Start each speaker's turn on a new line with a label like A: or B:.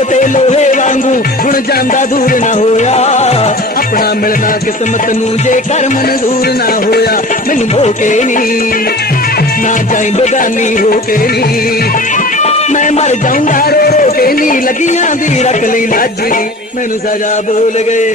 A: ਕਿਤੇ ਲੋਹੇ ਵਾਂਗੂ ਹੁਣ ਜਾਂਦਾ ਦੂਰ ਨਾ ਹੋਇਆ। ਆਪਣਾ ਮਿਲਣਾ ਕਿਸਮਤ ਨੂੰ ਜੇ ਕਰ ਮਨਜ਼ੂਰ ਨਾ ਹੋਇਆ। ਮੈਨੂੰ ਹੋ ਕੇ ਨਹੀਂ, ਨਾ ਜਾਈ ਬਗਾਨੀ ਹੋ ਕੇ ਨਹੀਂ। ਮੈਂ ਮਰ ਜਾਊਂਗਾ ਰੋ ਰੋ ਕੇ ਨਹੀਂ, ਲੱਗੀਆਂ ਦੀ ਰੱਖ ਲਈ ਲਾਜ। ਮੈਨੂੰ ਸਜ਼ਾ ਬੋਲ ਗਏ।